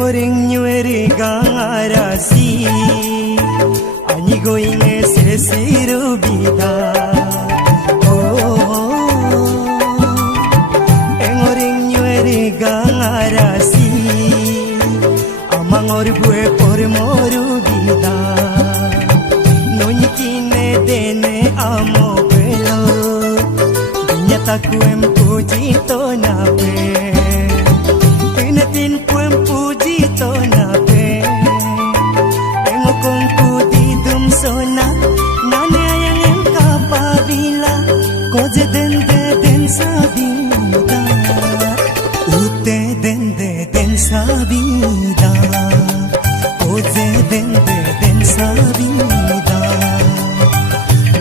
Engoring nyueri gangarasi Ani going ese siru bida Engoring nyueri gangarasi Amang bue por moru bida Nonyikine dene amo belo Binyataku empuji to nape Pinatin po empuji to nape Engo kong putidum sona Nane ayang yang kapabila Koje den sabida Ute den sabida Koje den sabida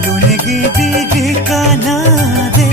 Lune gidi gika nade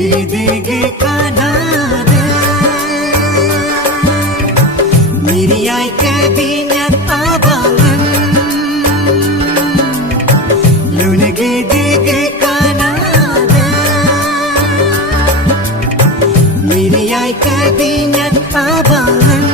gidi gika nade Miri ay kebinyat abangan Lune gidi gika nade Miri ay kebinyat abangan